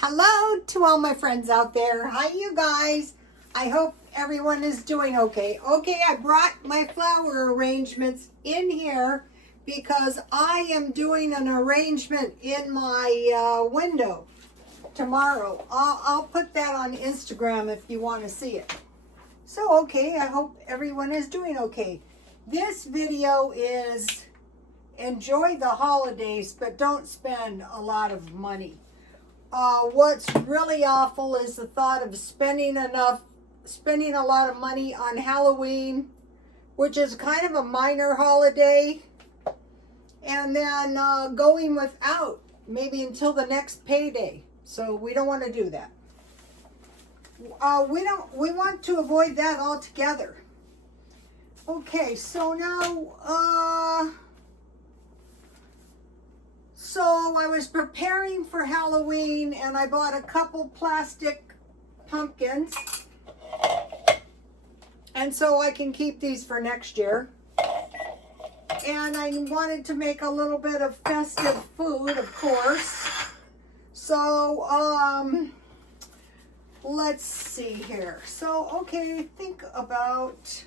Hello to all my friends out there. Hi, you guys. I hope everyone is doing okay. Okay, I brought my flower arrangements in here because I am doing an arrangement in my window tomorrow. I'll put that on Instagram if you want to see it. So, okay, I hope everyone is doing okay. This video is enjoy the holidays, but don't spend a lot of money. What's really awful is the thought of spending a lot of money on Halloween, which is kind of a minor holiday, and then going without maybe until the next payday. So we don't want to do that. We want to avoid that altogether. Okay, so now, so I was preparing for Halloween and I bought a couple plastic pumpkins. And so I can keep these for next year. And I wanted to make a little bit of festive food, of course. So, let's see here. So, okay, think about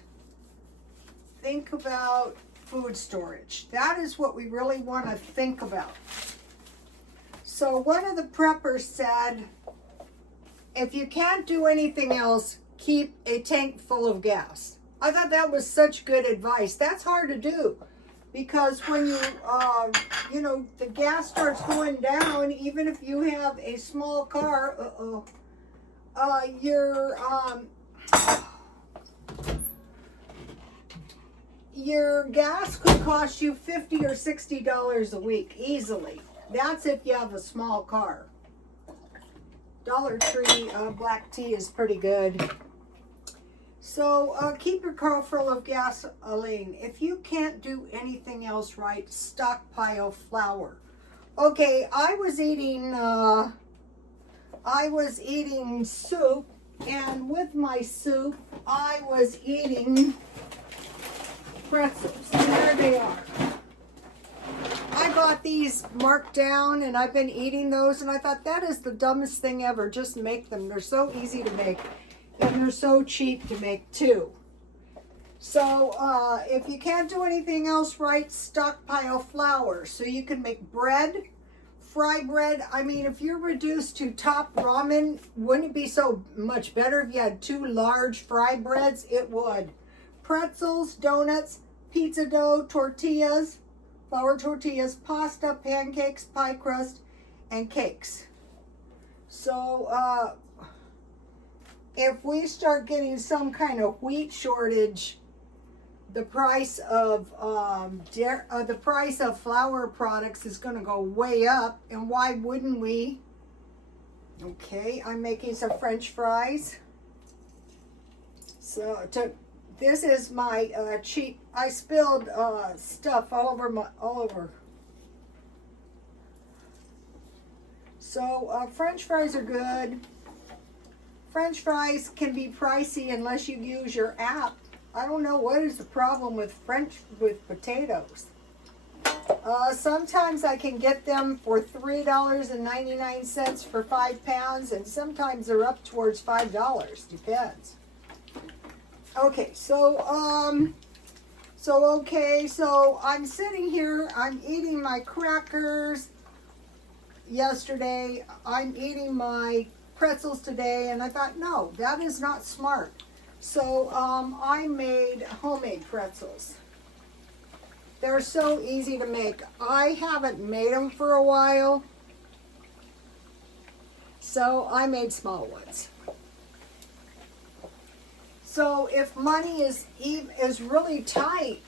food storage. That is what we really want to think about. So one of the preppers said, if you can't do anything else, keep a tank full of gas. I thought that was such good advice. That's hard to do because when you, the gas starts going down, even if you have a small car, your gas could cost you $50 or $60 a week easily. That's if you have a small car. Dollar Tree black tea is pretty good. So keep your car full of gasoline. If you can't do anything else right, stockpile flour. Okay, I was eating soup, and with my soup, I was eating pretzels. And there they are. I got these marked down and I've been eating those, and I thought that is the dumbest thing ever. Just make them. They're so easy to make and they're so cheap to make too. So if you can't do anything else right, stockpile flour so you can make bread, fry bread. I mean, if you're reduced to top ramen, wouldn't it be so much better if you had 2 large fry breads? It would. Pretzels, donuts, pizza dough, tortillas, flour tortillas, pasta, pancakes, pie crust, and cakes. So if we start getting some kind of wheat shortage, the price of flour products is going to go way up, and why wouldn't we? Okay, I'm making some French fries. So this is my cheap. I spilled stuff all over. So French fries are good. French fries can be pricey unless you use your app. I don't know what is the problem with potatoes. Sometimes I can get them for $3.99 for 5 pounds, and sometimes they're up towards $5. Depends. Okay, so I'm sitting here, I'm eating my crackers yesterday, I'm eating my pretzels today, and I thought, no, that is not smart. So I made homemade pretzels. They're so easy to make. I haven't made them for a while, so I made small ones. So if money is really tight,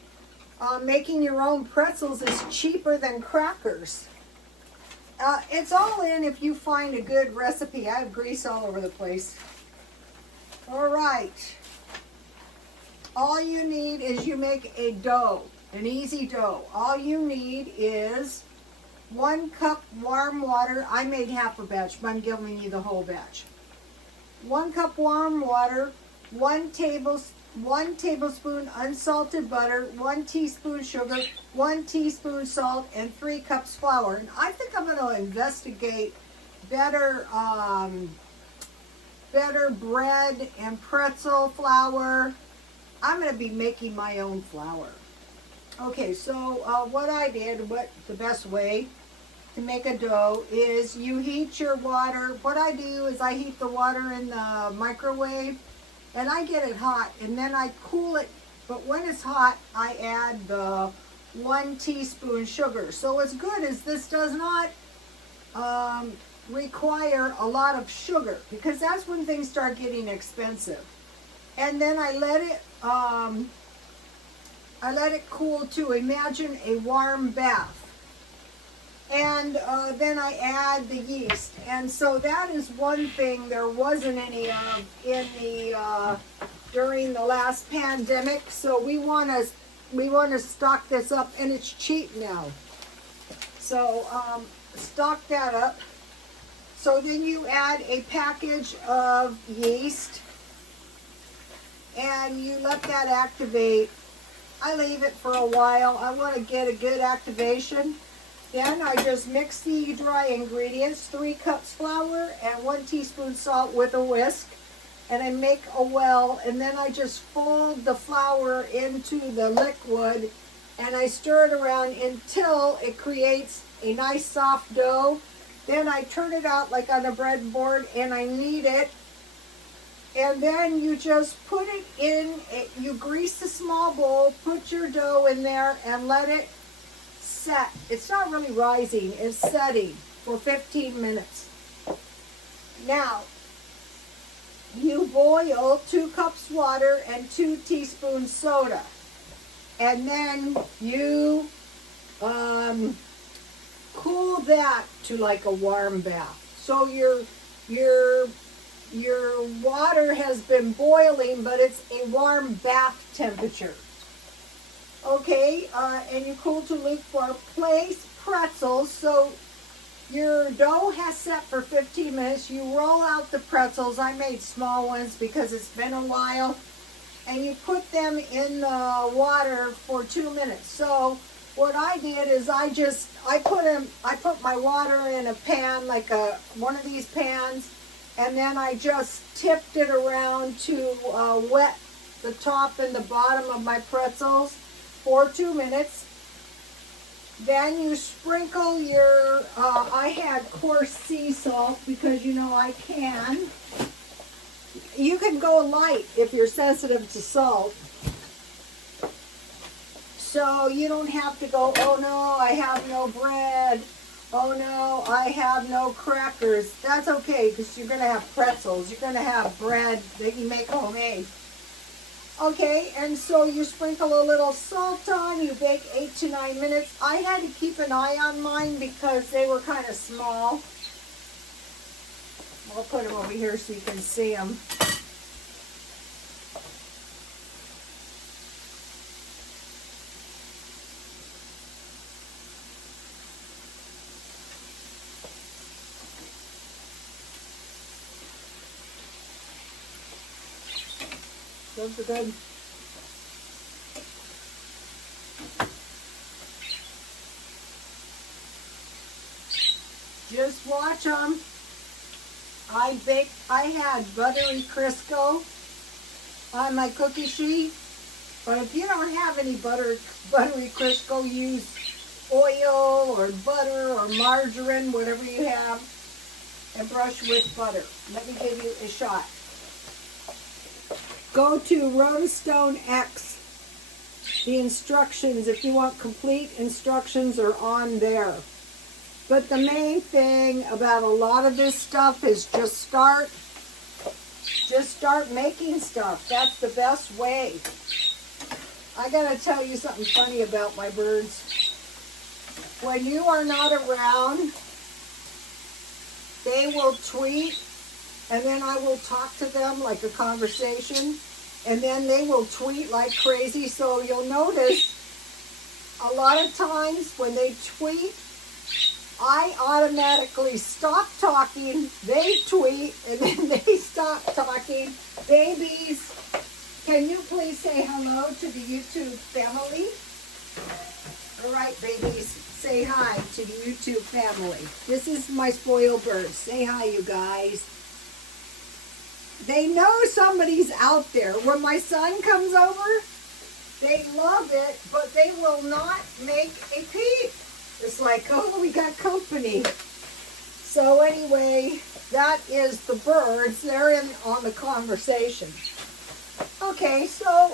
making your own pretzels is cheaper than crackers. It's all in if you find a good recipe. I have grease all over the place. All right. All you need is you make a dough, an easy dough. All you need is 1 cup warm water. I made half a batch, but I'm giving you the whole batch. 1 cup warm water, 1 tablespoon unsalted butter, 1 teaspoon sugar, 1 teaspoon salt, and 3 cups flour. And I think I'm going to investigate better, better bread and pretzel flour. I'm going to be making my own flour. Okay, so what I did, the best way to make a dough is you heat your water. What I do is I heat the water in the microwave and I get it hot and then I cool it. But when it's hot, I add the 1 teaspoon sugar. So what's good is this does not require a lot of sugar, because that's when things start getting expensive. And then I let it cool to, imagine a warm bath. And then I add the yeast. And so that is one thing there wasn't any of in the during the last pandemic. So we want to stock this up, and it's cheap now. So stock that up. So then you add a package of yeast and you let that activate. I leave it for a while. I want to get a good activation. Then I just mix the dry ingredients, 3 cups flour and 1 teaspoon salt with a whisk. And I make a well, and then I just fold the flour into the liquid and I stir it around until it creates a nice soft dough. Then I turn it out like on a breadboard and I knead it. And then you just put it in, you grease a small bowl, put your dough in there and let it set. It's not really rising, it's setting for 15 minutes. Now, you boil 2 cups water and 2 teaspoons soda. And then you cool that to like a warm bath. So your water has been boiling, but it's a warm bath temperature. Okay, and you cool to lukewarm. Place pretzels. So your dough has set for 15 minutes. You roll out the pretzels. I made small ones because it's been a while. And you put them in the water for 2 minutes. So what I did is I put my water in a pan, like one of these pans, and then I just tipped it around to wet the top and the bottom of my pretzels for 2 minutes. Then you sprinkle your, I had coarse sea salt because you know I can. You can go light if you're sensitive to salt. So you don't have to go, oh no, I have no bread. Oh no, I have no crackers. That's okay, because you're going to have pretzels. You're going to have bread that you make homemade. Okay, and so you sprinkle a little salt on. You bake 8 to 9 minutes. I had to keep an eye on mine because they were kind of small. I'll put them over here so you can see them. Those are good. Just watch them. I had buttery Crisco on my cookie sheet, but if you don't have any buttery Crisco, use oil or butter or margarine, whatever you have, and brush with butter. Let me give you a shot. Go to Rotostone X. The instructions, if you want complete instructions, are on there. But the main thing about a lot of this stuff is just start making stuff. That's the best way. I gotta tell you something funny about my birds. When you are not around, they will tweet, and then I will talk to them like a conversation, and then they will tweet like crazy. So you'll notice a lot of times when they tweet, I automatically stop talking, they tweet, and then they stop talking. Babies, can you please say hello to the YouTube family? All right, babies, say hi to the YouTube family. This is my spoiled birds. Say hi, you guys. They know somebody's out there. When my son comes over, they love it, but they will not make a peep. It's like, oh, we got company. So anyway, that is the birds. They're in on the conversation. Okay, so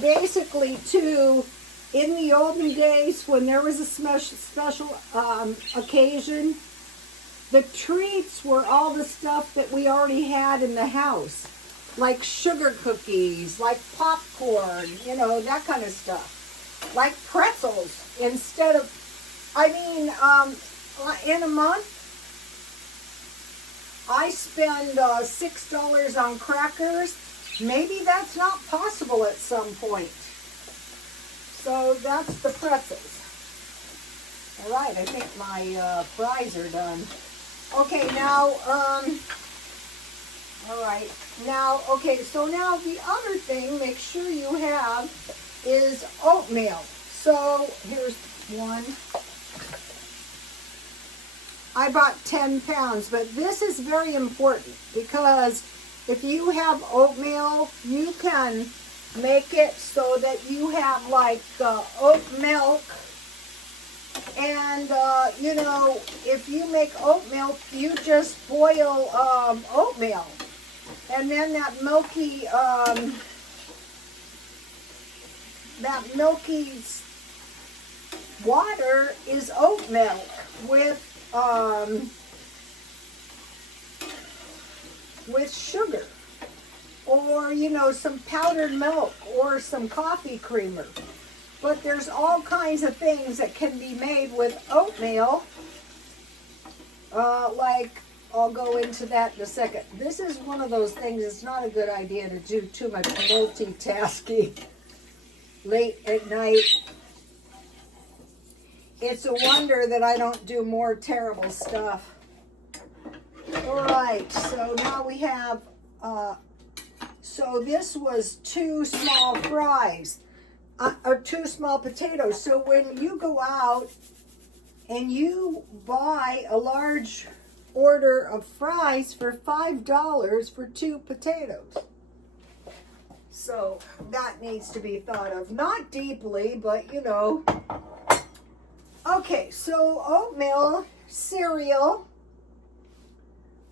basically too, in the olden days when there was a special occasion, the treats were all the stuff that we already had in the house, like sugar cookies, like popcorn, you know, that kind of stuff, like pretzels. Instead of, in a month, I spend $6 on crackers. Maybe that's not possible at some point. So that's the pretzels. All right, I think my fries are done. Okay, now, all right. Now, okay, so now the other thing, make sure you have, is oatmeal. So here's one. I bought 10 pounds, but this is very important because if you have oatmeal, you can make it so that you have like oat milk. And, you know, if you make oat milk, you just boil oatmeal. And then that milky water is oat milk with sugar, or, you know, some powdered milk or some coffee creamer. But there's all kinds of things that can be made with oatmeal, like, I'll go into that in a second. This is one of those things, it's not a good idea to do too much multitasking late at night. It's a wonder that I don't do more terrible stuff. All right, so now we have, so this was 2 small fries, or 2 small potatoes. So when you go out and you buy a large order of fries for $5 for 2 potatoes. So that needs to be thought of. Not deeply, but you know. Okay, so oatmeal cereal.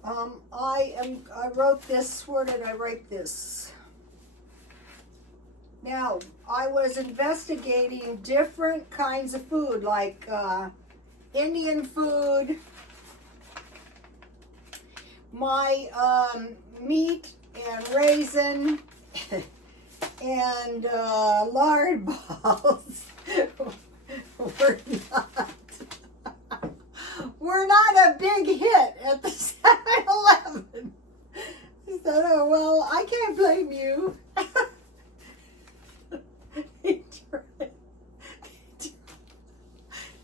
I wrote this, where did I write this? Now, I was investigating different kinds of food, like Indian food, my meat and raisin, and lard balls were not a big hit at the 7-Eleven. He said, oh, well, I can't blame you.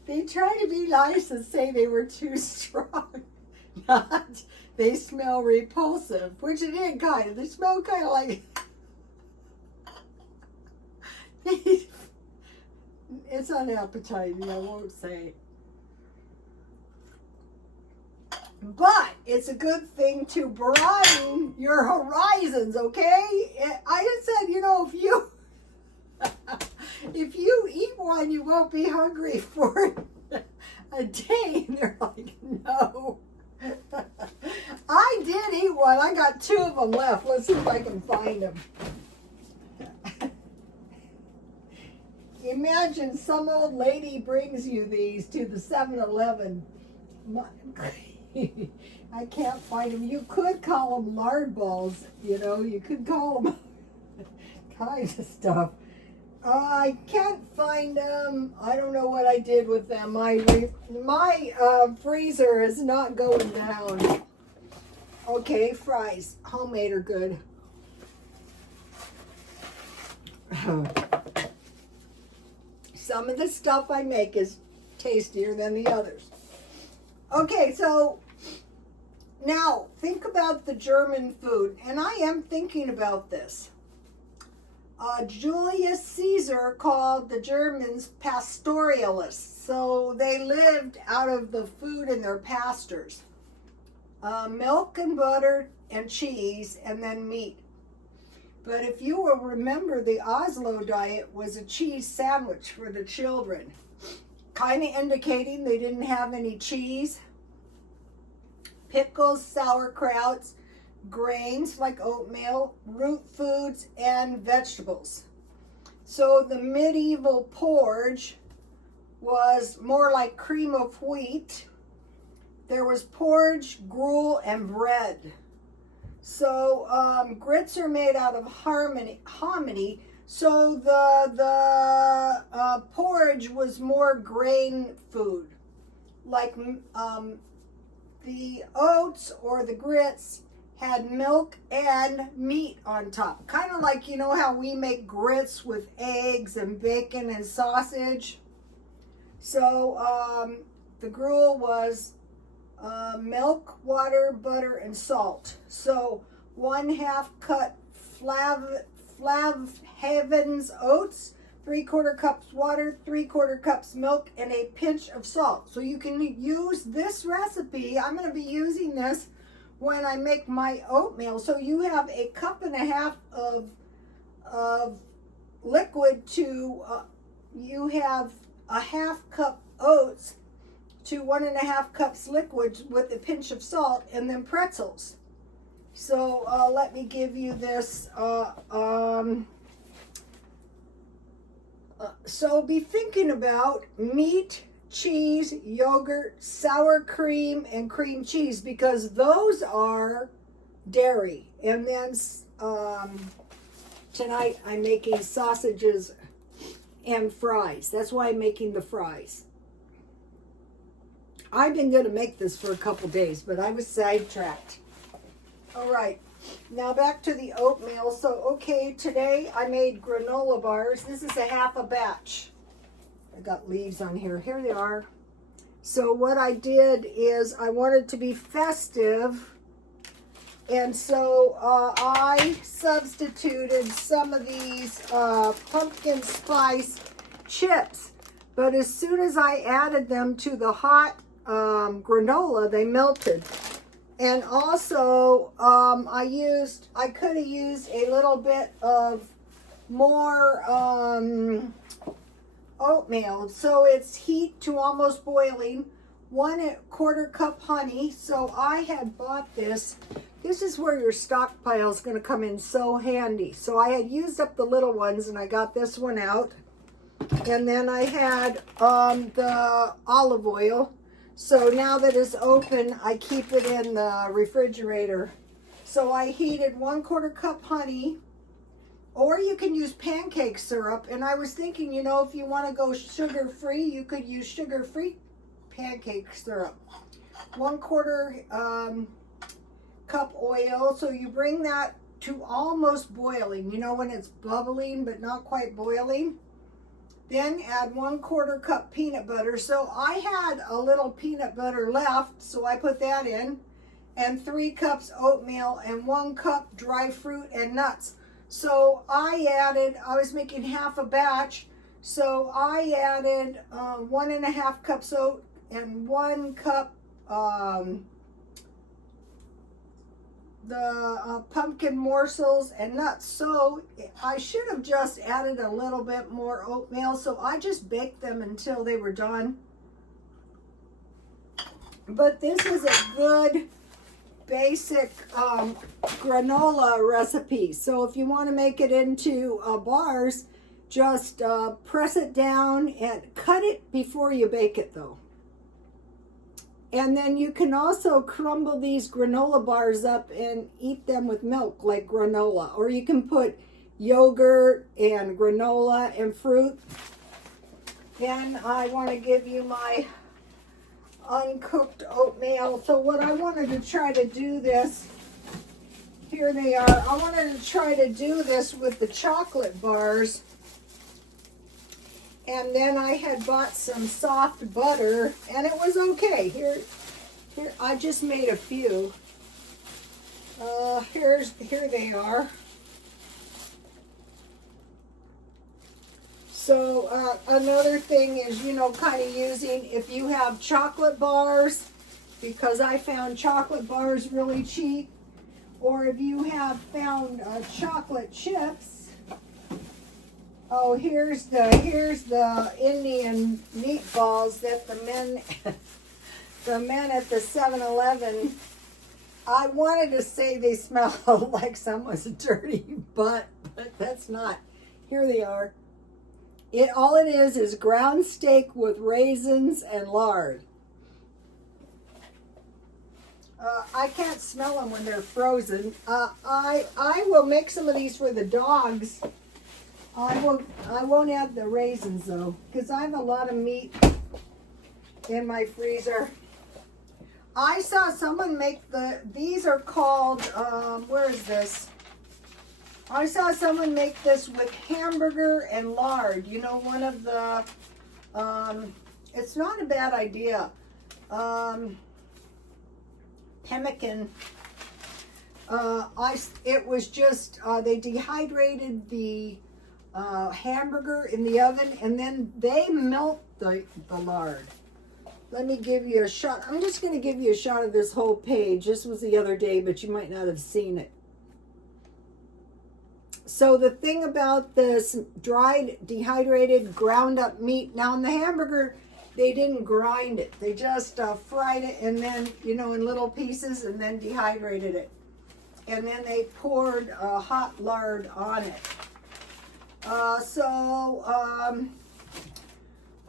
They try to be nice and say they were too strong. Not, they smell repulsive, which it is kind of. They smell kind of like... It's unappetizing, I won't say. But it's a good thing to broaden your horizons, okay? I just said, you know, if you eat one, you won't be hungry for a day. And they're like, no. I did eat one. I got 2 of them left. Let's see if I can find them. Imagine some old lady brings you these to the 7-Eleven. I can't find them. You could call them lard balls, you know. You could call them kinds of stuff. I can't find them. I don't know what I did with them. My freezer is not going down. Okay, fries. Homemade are good. Some of the stuff I make is tastier than the others. Okay, so now think about the German food, and I am thinking about this. Julius Caesar called the Germans pastoralists. So they lived out of the food in their pastures. Milk and butter and cheese, and then meat. But if you will remember, the Oslo diet was a cheese sandwich for the children, kind of indicating they didn't have any cheese, pickles, sauerkrauts, grains like oatmeal, root foods, and vegetables. So the medieval porridge was more like cream of wheat. There was porridge, gruel, and bread. So grits are made out of hominy. So the porridge was more grain food, like the oats or the grits had milk and meat on top. Kind of like, you know how we make grits with eggs and bacon and sausage. So the gruel was milk, water, butter, and salt. So 1/2 cup Flavhaven's oats, 3/4 cups water, 3/4 cups milk, and a pinch of salt. So you can use this recipe. I'm going to be using this when I make my oatmeal. So you have 1.5 cups of liquid to, you have 1/2 cup oats to 1.5 cups liquid with a pinch of salt, and then pretzels. So let me give you this. So be thinking about meat, cheese, yogurt, sour cream, and cream cheese, because those are dairy. And then tonight I'm making sausages and fries. That's why I'm making the fries. I've been going to make this for a couple days, but I was sidetracked. All right, now back to the oatmeal. So, okay, today I made granola bars. This is 1/2 batch. I got leaves on here. Here they are. So what I did is I wanted to be festive, and so I substituted some of these pumpkin spice chips. But as soon as I added them to the hot granola, they melted. And also I could have used a little bit of more oatmeal. So it's heat to almost boiling, 1/4 cup honey. So I had bought this. This is where your stockpile is going to come in so handy. So I had used up the little ones, and I got this one out. And then I had the olive oil. So now that it's open, I keep it in the refrigerator. So I heated 1/4 cup honey, or you can use pancake syrup. And I was thinking, you know, if you want to go sugar-free, you could use sugar-free pancake syrup. 1/4 cup oil. So you bring that to almost boiling, you know, when it's bubbling but not quite boiling. Then add 1/4 cup peanut butter. So I had a little peanut butter left, so I put that in. And 3 cups oatmeal and 1 cup dry fruit and nuts. So I was making 1/2 batch, so I added 1.5 cups oat and 1 cup the pumpkin morsels and nuts. So I should have just added a little bit more oatmeal. So I just baked them until they were done. But this is a good basic granola recipe. So if you want to make it into bars, just press it down and cut it before you bake it though. And then you can also crumble these granola bars up and eat them with milk like granola. Or you can put yogurt and granola and fruit. Then I want to give you my uncooked oatmeal. So what I wanted to try to do this, here they are. I wanted to try to do this with the chocolate bars. And then I had bought some soft butter, and it was okay. Here, I just made a few. Here they are. So another thing is, you know, kind of using, if you have chocolate bars, because I found chocolate bars really cheap, or if you have found chocolate chips. Oh, here's the Indian meatballs that the men at the 7-Eleven. I wanted to say they smell like someone's dirty butt, but that's not. Here they are. All it is ground steak with raisins and lard. I can't smell them when they're frozen. I will make some of these for the dogs. I won't add the raisins though, because I have a lot of meat in my freezer. I saw someone make these are called, where is this? I saw someone make this with hamburger and lard. You know, one of the, it's not a bad idea. Pemmican. It was just, they dehydrated the hamburger in the oven, and then they melt the lard. Let me give you a shot. I'm just going to give you a shot of this whole page. This was the other day, but you might not have seen it. So the thing about this dried, dehydrated, ground up meat, now in the hamburger, they didn't grind it. They just fried it, and then, you know, in little pieces, and then dehydrated it. And then they poured hot lard on it.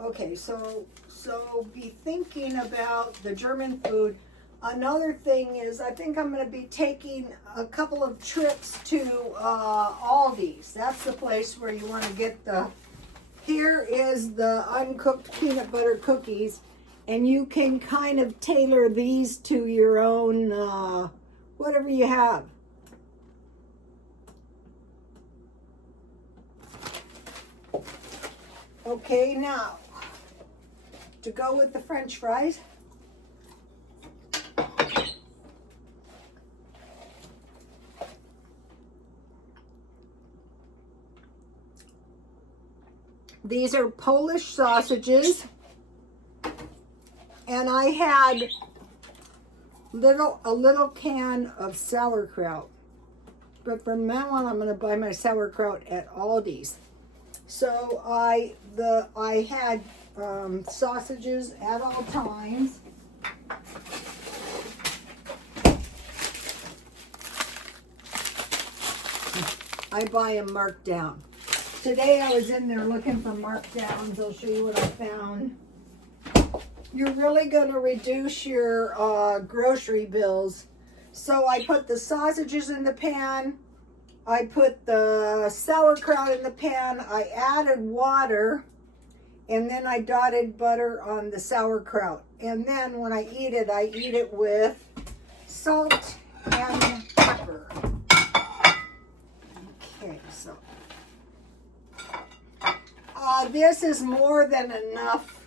Okay, so be thinking about the German food. Another thing is, I think I'm going to be taking a couple of trips to Aldi's. That's the place where you want to get here is the uncooked peanut butter cookies, and you can kind of tailor these to your own, whatever you have. Okay, now, to go with the French fries, these are Polish sausages, and I had a little can of sauerkraut, but from now on I'm going to buy my sauerkraut at Aldi's. So I had sausages at all times. I buy them marked down. Today I was in there looking for markdowns. I'll show you what I found. You're really going to reduce your grocery bills. So I put the sausages in the pan. I put the sauerkraut in the pan. I added water. And then I dotted butter on the sauerkraut. And then when I eat it with salt and pepper. Okay, so this is more than enough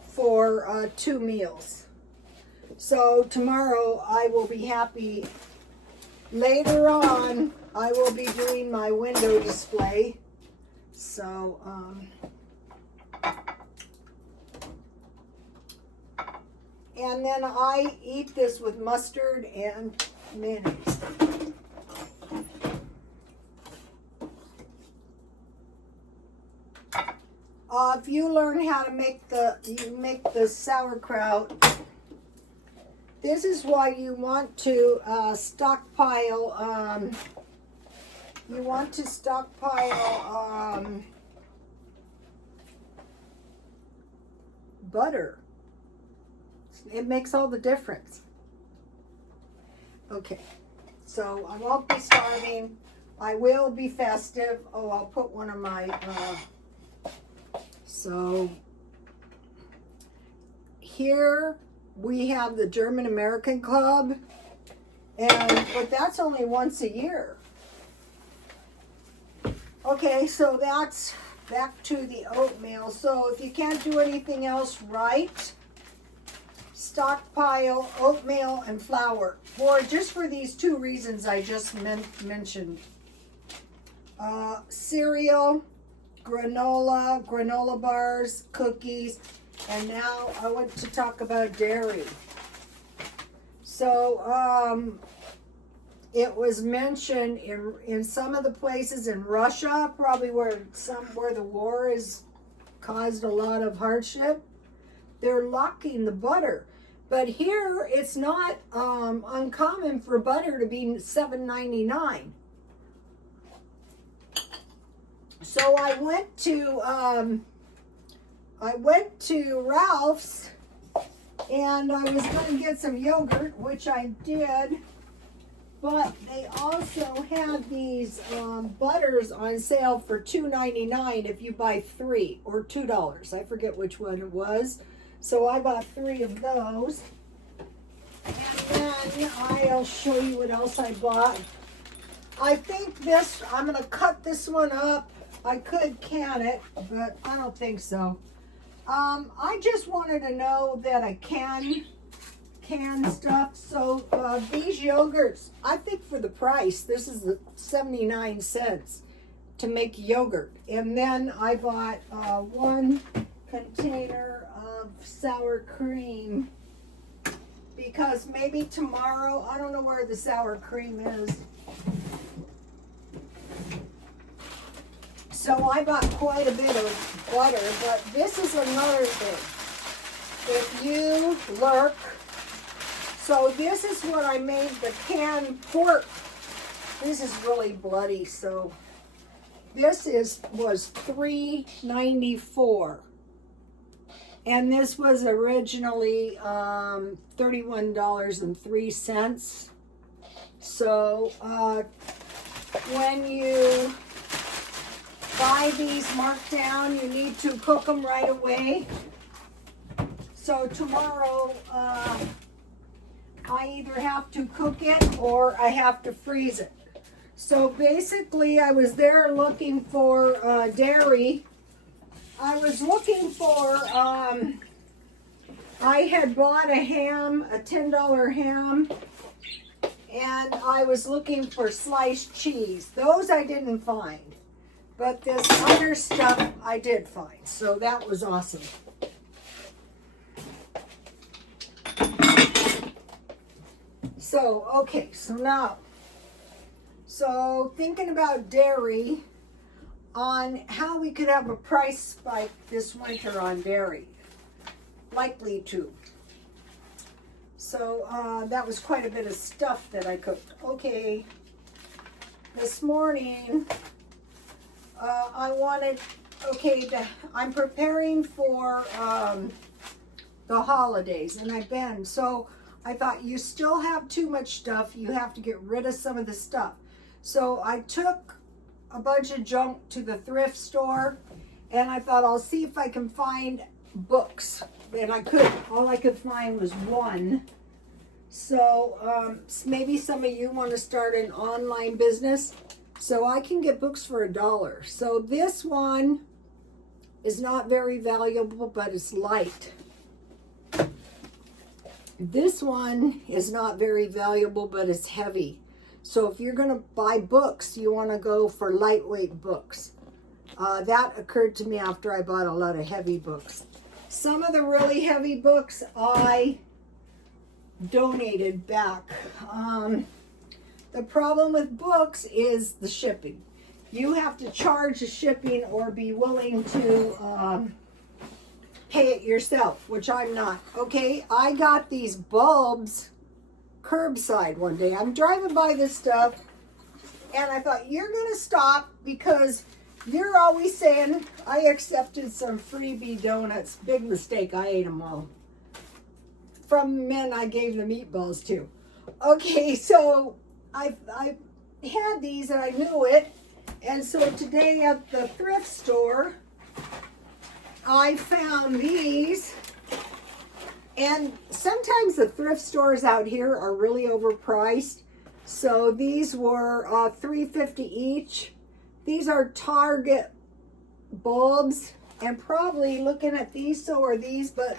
for 2 meals. So tomorrow I will be happy. Later on, I will be doing my window display. So, and then I eat this with mustard and mayonnaise. If you learn how to make the sauerkraut, this is why you want to stockpile. You want to stockpile butter. It makes all the difference. Okay, so I won't be starving. I will be festive. Oh, I'll put one of my. So here we have the German American Club, but that's only once a year. Okay, so that's back to the oatmeal. So if you can't do anything else right, stockpile oatmeal and flour just for these 2 reasons I just mentioned. Cereal, granola bars, cookies, and now I want to talk about dairy. So, it was mentioned in some of the places in Russia, probably where the war has caused a lot of hardship, they're locking the butter. But here, it's not uncommon for butter to be $7.99. So I went to Ralph's, and I was going to get some yogurt, which I did. But they also had these butters on sale for $2.99 if you buy 3, or $2. I forget which one it was. So I bought 3 of those. And then I'll show you what else I bought. I think I'm going to cut this one up. I could can it, but I don't think so. I just wanted to know that I can stuff. So these yogurts, I think for the price, this is 79 cents to make yogurt. And then I bought 1 container of sour cream, because maybe tomorrow, I don't know where the sour cream is. So I bought quite a bit of butter, but this is another thing. If you look, so this is what I made the canned pork. This is really bloody, so this was $3.94. And this was originally $31.03. So when you buy these marked down, you need to cook them right away. So tomorrow, I either have to cook it or I have to freeze it. So basically, I was there looking for dairy. I was looking for, I had bought a ham, a $10 ham, and I was looking for sliced cheese. Those I didn't find. But this other stuff I did find, so that was awesome. So, okay, so thinking about dairy, on how we could have a price spike this winter on dairy. Likely to. So, that was quite a bit of stuff that I cooked. Okay, this morning, I'm preparing for the holidays, and so I thought, you still have too much stuff, you have to get rid of some of the stuff. So I took a bunch of junk to the thrift store, and I thought, I'll see if I can find books. And I couldn't. All I could find was 1. So maybe some of you want to start an online business. So I can get books for $1. So this one is not very valuable, but it's light. This one is not very valuable, but it's heavy. So if you're going to buy books, you want to go for lightweight books. That occurred to me after I bought a lot of heavy books. Some of the really heavy books I donated back. The problem with books is the shipping. You have to charge the shipping or be willing to pay it yourself, which I'm not. Okay, I got these bulbs curbside one day. I'm driving by this stuff, and I thought, you're going to stop because you're always saying, I accepted some freebie donuts. Big mistake, I ate them all. From men I gave the meatballs to. Okay, so I had these and I knew it. And so today at the thrift store, I found these. And sometimes the thrift stores out here are really overpriced. So these were $3.50 each. These are Target bulbs. And probably looking at these, so are these. But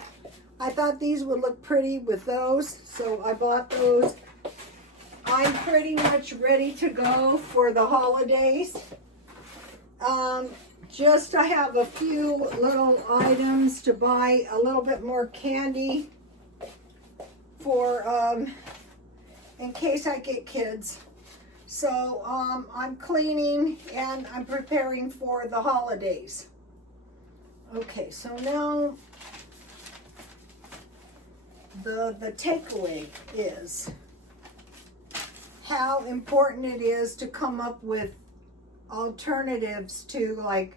I thought these would look pretty with those. So I bought those. I'm pretty much ready to go for the holidays. Just I have a few little items to buy, a little bit more candy for in case I get kids. So I'm cleaning and I'm preparing for the holidays. Okay, so now the takeaway is how important it is to come up with alternatives to, like,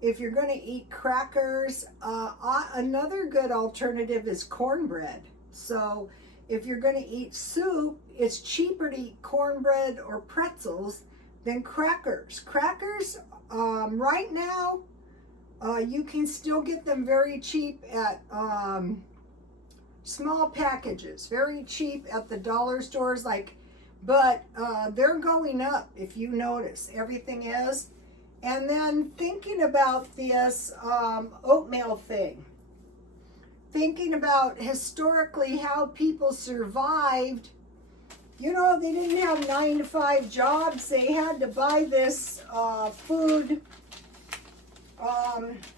if you're going to eat crackers, another good alternative is cornbread. So if you're going to eat soup, it's cheaper to eat cornbread or pretzels than crackers. Crackers, right now, you can still get them very cheap at small packages, very cheap at the dollar stores, but they're going up, if you notice. Everything is. And then thinking about this oatmeal thing, thinking about historically how people survived. You know, they didn't have 9-to-5 jobs. They had to buy this food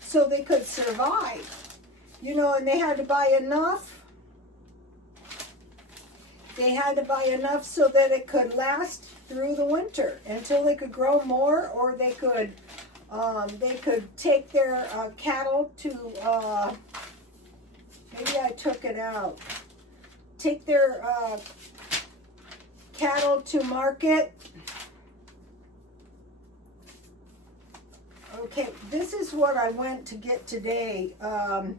so they could survive. You know, and they had to buy enough. They had to buy enough so that it could last through the winter until they could grow more, or they could take their cattle to, maybe I took it out, take their cattle to market. Okay, this is what I went to get today. I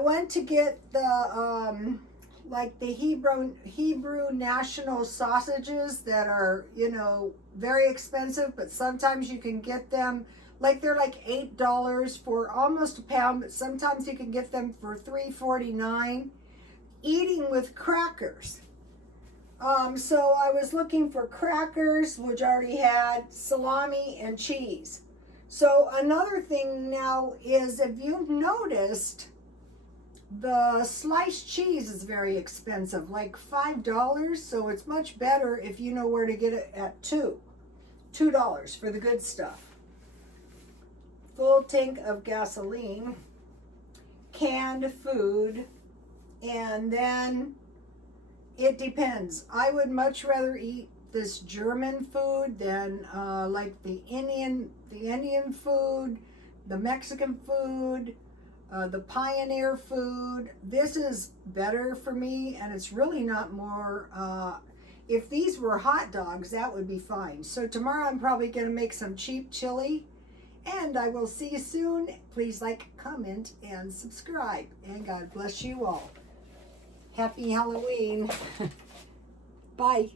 went to get the like the Hebrew national sausages that are, you know, very expensive, but sometimes you can get them, like, they're like $8 for almost a pound, but sometimes you can get them for $3.49, eating with crackers. So I was looking for crackers, which I already had salami and cheese. So another thing now is, if you've noticed, the sliced cheese is very expensive, like $5. So it's much better if you know where to get it at $2 for the good stuff. Full tank of gasoline, canned food, and then it depends. I would much rather eat this German food than like the Indian food, the Mexican food, the Pioneer food. This is better for me, and it's really not more. If these were hot dogs, that would be fine. So tomorrow I'm probably going to make some cheap chili, and I will see you soon. Please like, comment, and subscribe, and God bless you all. Happy Halloween. Bye.